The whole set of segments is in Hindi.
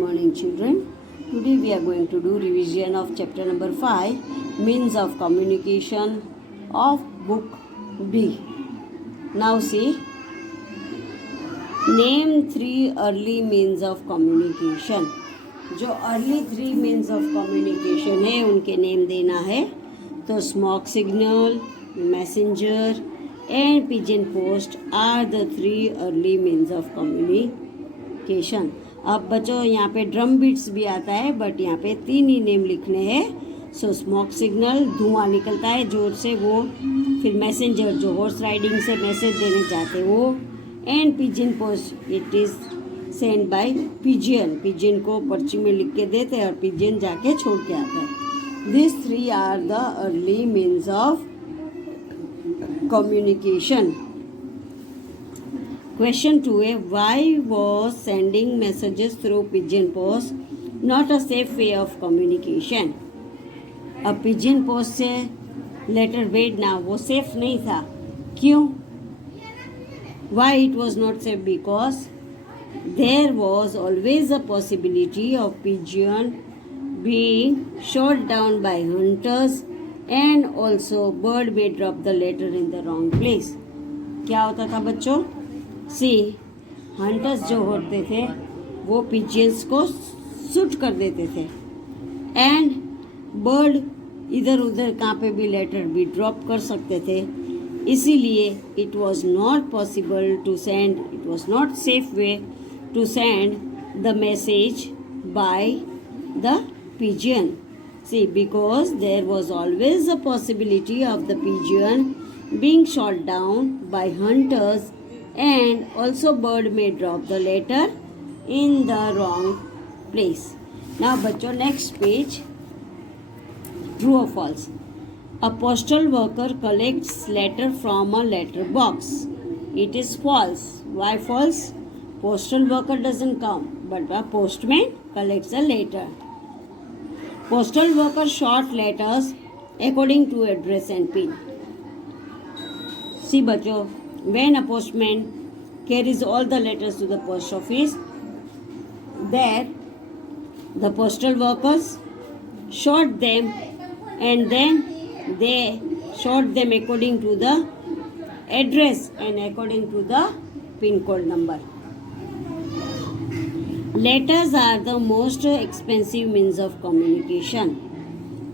morning, children. Today we are going to do revision of chapter number 5, Means of Communication of book B. Now see, name 3 early means of communication. जो अर्ली 3 means of communication है उनके नेम देना है. तो smoke signal, messenger and pigeon post are the 3 early means of communication. अब बच्चों यहाँ पे ड्रम बीट्स भी आता है बट यहाँ पे 3 ही नेम लिखने हैं. सो स्मोक सिग्नल, धुआं निकलता है जोर से वो, फिर मैसेंजर जो हॉर्स राइडिंग से मैसेज देने चाहते वो, and pigeon post it is send by pigeon. Pigeon को पर्ची में लिख के देते हैं और पिजन जाके छोड़ के आता है. This 3 are the early means of communication. Question 2 why was sending messages through pigeon post not a safe way of communication? अब pigeon post से लेटर भेजना वो सेफ नहीं था. क्यों? Why it was not safe? Because there was always a possibility of pigeon being shot down by hunters and also bird may drop the letter in the wrong place. क्या होता था बच्चों? सी हंटर्स जो होते थे वो पिजियंस को शूट कर देते थे एंड बर्ड इधर उधर कहाँ पे भी लेटर भी ड्रॉप कर सकते थे. इसीलिए it was not possible to send, it was not safe way to send the message by the pigeon. See, because there was always a possibility of the pigeon being shot down by hunters and also bird may drop the letter in the wrong place. Now, bachcho, next page. True or false? A postal worker collects letter from a letter box. It is false. Why false? Postal worker doesn't come, but a postman collects a letter. Postal worker sort letters according to address and pin. See बच्चों, when a postman carries all the letters to the post office, there the postal workers sort them and then they sort them according to the address and according to the pin code number. Letters are the most expensive means of communication.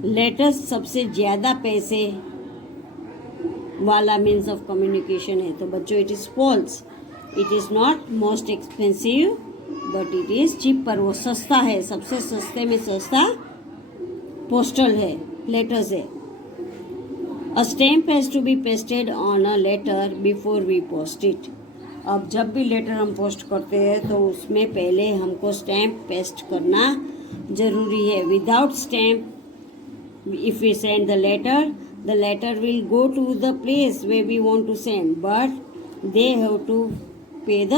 Letters सबसे ज़्यादा पैसे वाला means of communication है. तो बच्चों it is false. It is not most expensive but it is cheaper. वो सस्ता है, सबसे सस्ते में सस्ता postal है, letters है. A stamp has to be pasted on a letter before we post it. अब जब भी लेटर हम पोस्ट करते हैं तो उसमें पहले हमको स्टैम्प पेस्ट करना ज़रूरी है. Without stamp if we send the letter will go to the place way we want to send but they have to pay the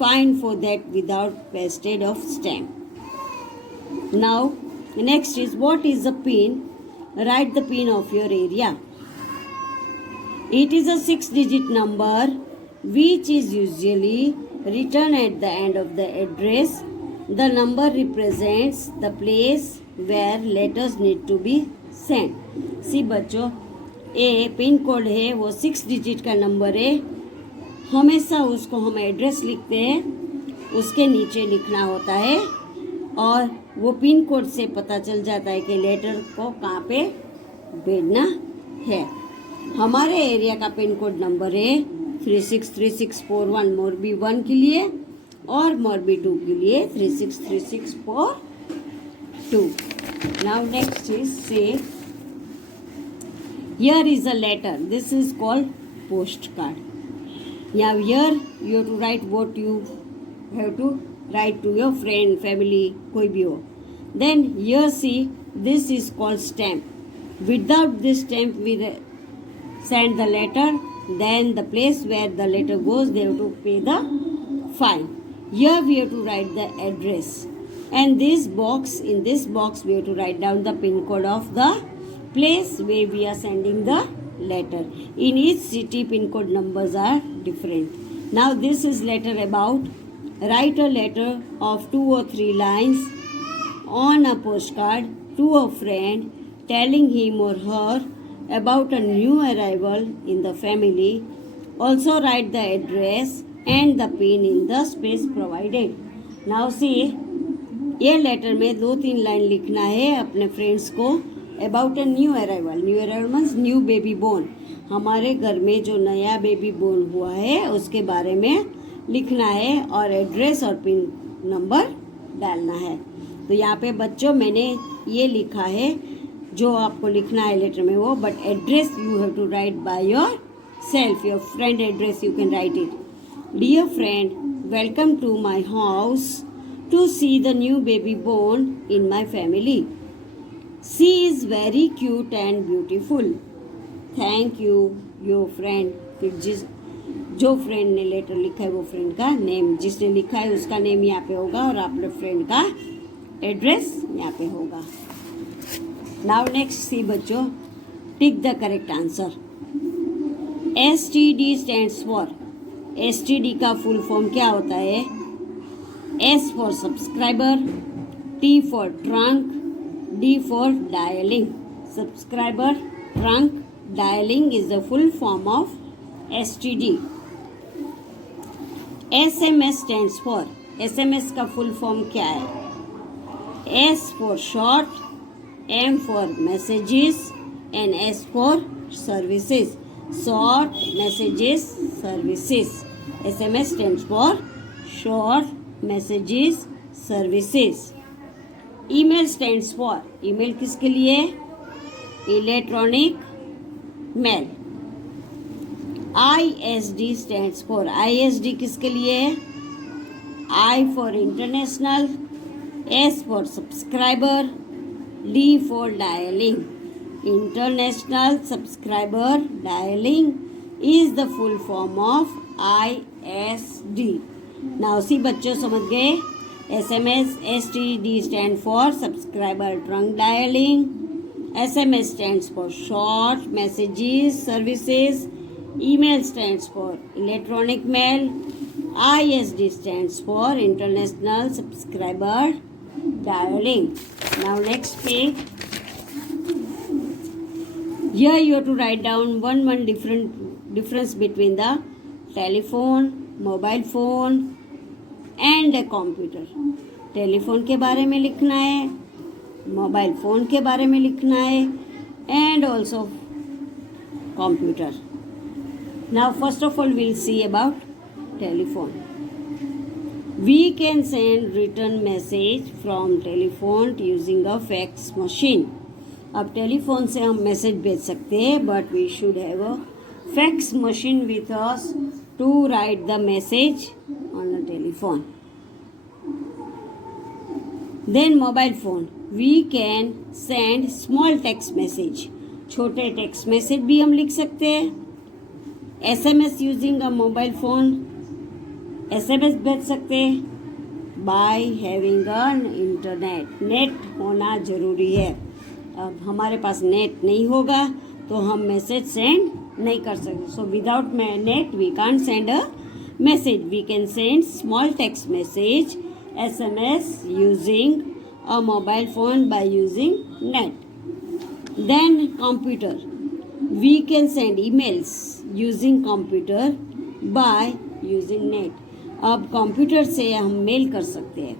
fine for that without pasted of stamp. Now next is what is the pin? Write the pin of your area. It is a 6-digit number which is usually written at the end of the address. The number represents the place where letters need to be sent. See बच्चों, ए पिन कोड है वो 6 digit का नंबर है. हमेशा उसको हम एड्रेस लिखते हैं, उसके नीचे लिखना होता है और वो पिन कोड से पता चल जाता है कि लेटर को कहाँ पे भेजना है. हमारे एरिया का पिन कोड नंबर है 363641 मोरबी 1 के लिए और मोरबी 2 के लिए 363642. Now next is say here is a letter. This is called post card. Now here you have to write what you have to write to your friend, family, कोई भी हो. Then here see this is called stamp. Without this stamp we send the letter. Then the place where the letter goes, they have to pay the fine. Here we have to write the address. And in this box we have to write down the pin code of the place where we are sending the letter. In each city, pin code numbers are different. Now this is letter about Write a letter of 2 or 3 lines on a postcard to a friend telling him or her about a new arrival in the family. Also write the address and the pin in the space provided. Now see, ये लेटर में 2-3 लाइन लिखना है अपने फ्रेंड्स को about a new arrival. New arrival means new baby born. हमारे घर में जो नया बेबी बोर्न हुआ है उसके बारे में लिखना है और एड्रेस और पिन नंबर डालना है. तो यहाँ पे बच्चों मैंने ये लिखा है जो आपको लिखना है लेटर में वो, but address you have to write by your self. Your friend address you can write it. Dear friend, welcome to my house to see the new baby born in my family. She is very cute and beautiful. Thank you, your friend. फिर जो फ्रेंड ने लेटर लिखा है वो फ्रेंड का नेम, जिसने लिखा है उसका नेम यहाँ पे होगा और आपके फ्रेंड का एड्रेस यहाँ पे होगा. नाउ नेक्स्ट सी बच्चों, tick the correct answer. STD stands for. STD का फुल फॉर्म क्या होता है? S for subscriber, T for trunk, D for dialing. Subscriber, trunk, dialing is the full form of STD. SMS stands for. SMS का full form क्या है? S for short, M for messages and S for services. Short messages services. SMS stands for short messages services. email stands for. email किसके लिए? electronic mail. ISD stands for. ISD किसके लिए? I for international, S for subscriber, D for dialing. International subscriber dialing is the full form of ISD. Now see बच्चों समझ गए. SMS STD stand for subscriber trunk dialing. SMS stands for short messages services. Email stands for electronic mail. ISD stands for international subscriber dialing. Now next page. Here you have to write down one difference between the telephone, mobile phone and a computer. Telephone के बारे में लिखना है, मोबाइल फ़ोन के बारे में लिखना है and also computer. Now first of all we'll see about telephone. We can send written message from telephone using a fax machine. अब टेलीफोन से हम मैसेज भेज सकते हैं, but we should have a fax machine with us to write the message on the telephone. Then mobile phone, we can send small text message. छोटे टेक्स्ट मैसेज भी हम लिख सकते हैं. SMS using a mobile phone, SMS भेज सकते हैं. by having an internet. Net होना ज़रूरी है. अब हमारे पास नेट नहीं होगा तो हम मैसेज सेंड नहीं कर सकते. So without net we can't send a message. We can send small text message SMS using a mobile phone by using net. Then computer, we can send emails using computer by using net. अब कंप्यूटर से हम मेल कर सकते हैं,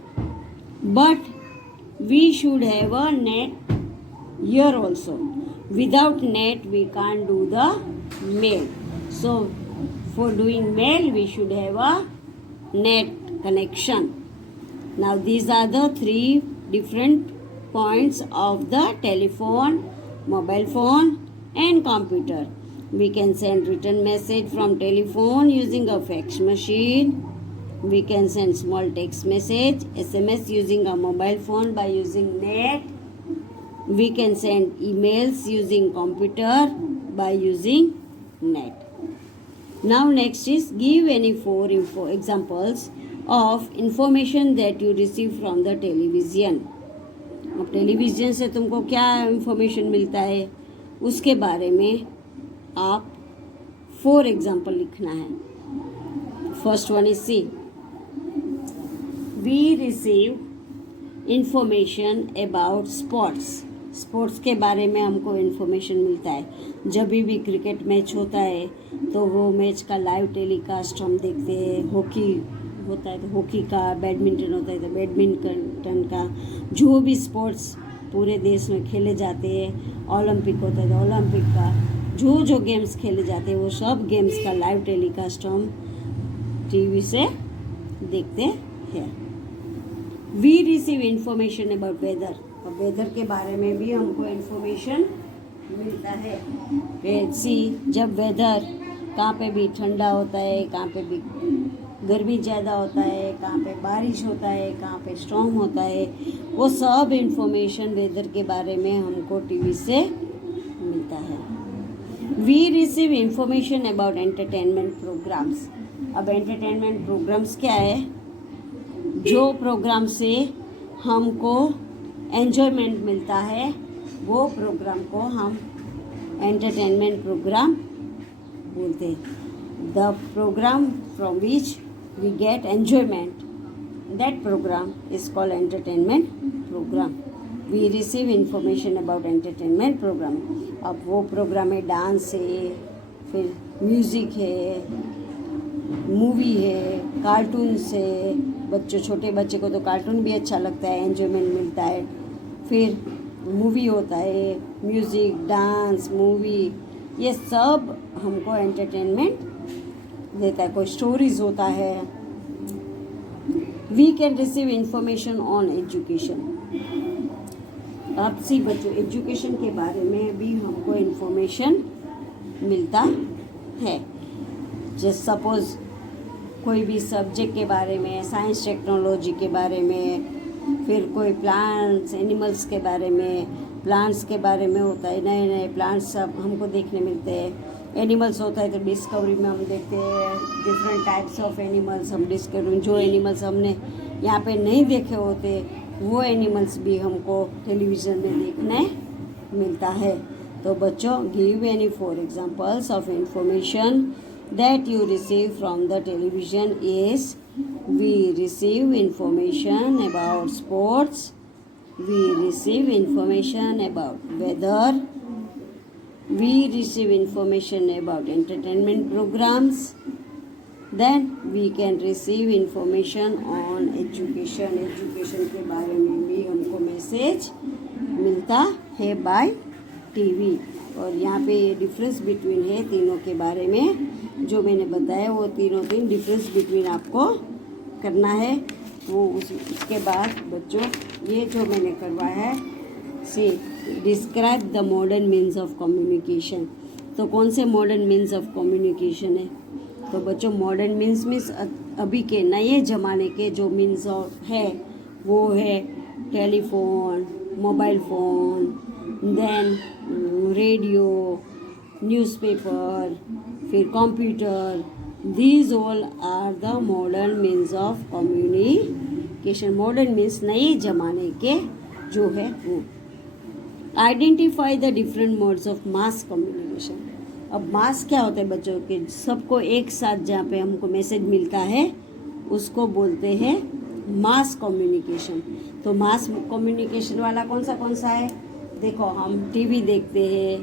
but we should have a net here also. Without net we can't do the mail. So for doing mail we should have a net connection. Now these are the 3 different points of the telephone, mobile phone and computer. We can send written message from telephone using a fax machine. We can send small text message SMS using a mobile phone by using net. We can send emails using computer by using net. Now next is give any 4 examples of information that you receive from the television. अब टेलीविज़न से तुमको क्या इंफॉर्मेशन मिलता है उसके बारे में आप 4 एग्जाम्पल लिखना है. First one is C. We receive information about sports के बारे में हमको इन्फॉर्मेशन मिलता है। जब भी क्रिकेट मैच होता है तो वो मैच का लाइव टेलीकास्ट हम देखते हैं। हॉकी होता है तो हॉकी का, बैडमिंटन होता है तो बैडमिंटन का, जो भी स्पोर्ट्स पूरे देश में खेले जाते हैं, ओलंपिक होता है तो ओलंपिक का, जो गेम्स खेले जाते हैं वो सब गेम्स का लाइव टेलीकास्ट हम टीवी से देखते हैं। We receive information about weather, और वेदर के बारे में भी हमको इंफॉर्मेशन मिलता है। सी जब वेदर कहाँ पे भी ठंडा होता है, कहाँ पे भी गर्मी ज़्यादा होता है, कहाँ पे बारिश होता है, कहाँ पे स्टॉर्म होता है, वो सब इंफॉर्मेशन वेदर के बारे में हमको टीवी से मिलता है। We receive information about entertainment programs. अब एंटरटेनमेंट प्रोग्राम्स क्या है? जो प्रोग्राम से हमको एन्जॉयमेंट मिलता है वो प्रोग्राम को हम एंटरटेनमेंट प्रोग्राम बोलते हैं। The program from which we get enjoyment, that program is called entertainment program. We receive information about entertainment program. अब वो प्रोग्राम है डांस है, फिर म्यूज़िक है, मूवी है, कार्टून्स है। छोटे बच्चे को तो कार्टून भी अच्छा लगता है, एन्जॉयमेंट मिलता है। फिर मूवी होता है, म्यूज़िक, डांस, मूवी, ये सब हमको एंटरटेनमेंट देता है। कोई स्टोरीज होता है। We can receive information on education. अब सी बच्चों, एजुकेशन के बारे में भी हमको इन्फॉर्मेशन मिलता है। जस्ट सपोज कोई भी सब्जेक्ट के बारे में, साइंस टेक्नोलॉजी के बारे में, फिर कोई प्लांट्स एनिमल्स के बारे में, प्लांट्स के बारे में होता है, नए नए प्लांट्स सब हमको देखने मिलते हैं। एनिमल्स होता है तो डिस्कवरी में हम देखते हैं डिफरेंट टाइप्स ऑफ एनिमल्स, हम डिस्कवरी जो एनिमल्स हमने यहाँ पे नहीं देखे होते वो एनिमल्स भी हमको टेलीविज़न में देखने मिलता है। तो बच्चों, give any 4 examples of information that you receive from the television is: we receive information about sports, we receive information about weather, we receive information about entertainment programs, then we can receive information on education के बारे में भी हमको मैसेज मिलता है बाय टीवी। और यहाँ पे डिफरेंस बिटवीन है तीनों के बारे में जो मैंने बताया, वो तीन डिफरेंस बिटवीन आपको करना है। वो उसके बाद बच्चों, ये जो मैंने करवाया है, see describe the modern means of communication. तो कौन से मॉडर्न मीन्स ऑफ कम्युनिकेशन है? तो बच्चों, मॉडर्न मीन्स अभी के नए ज़माने के जो मीन्स है वो है telephone, mobile phone, then radio, newspaper, फिर computer. These all are the modern means of communication. Modern means नए ज़माने के जो है वो। Identify the different modes of mass communication. अब मास क्या होता है बच्चों के? सबको एक साथ जहाँ पे हमको मैसेज मिलता है उसको बोलते हैं मास कम्युनिकेशन। तो मास कम्युनिकेशन वाला कौन सा है? देखो, हम टीवी देखते हैं,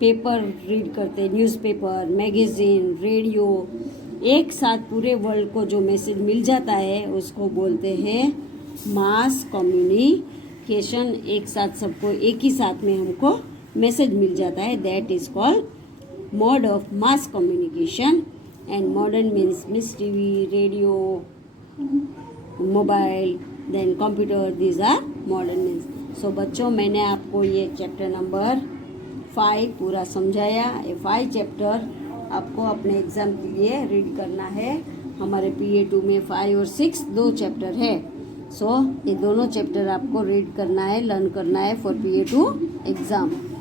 पेपर रीड करते हैं, न्यूज़पेपर, मैगज़ीन, रेडियो, एक साथ पूरे वर्ल्ड को जो मैसेज मिल जाता है उसको बोलते हैं मास कम्युनिकेशन। एक साथ सबको एक ही साथ में हमको मैसेज मिल जाता है, that is called mode of mass communication. And modern means TV, radio, mobile, then computer, these are modern means. So बच्चों, मैंने आपको ये चैप्टर नंबर 5 पूरा समझाया। ये 5 चैप्टर आपको अपने एग्ज़ाम के लिए रीड करना है। हमारे PA2 में 5 और 6 2 चैप्टर है। सो ये दोनों चैप्टर आपको रीड करना है, लर्न करना है फॉर PA2 एग्ज़ाम।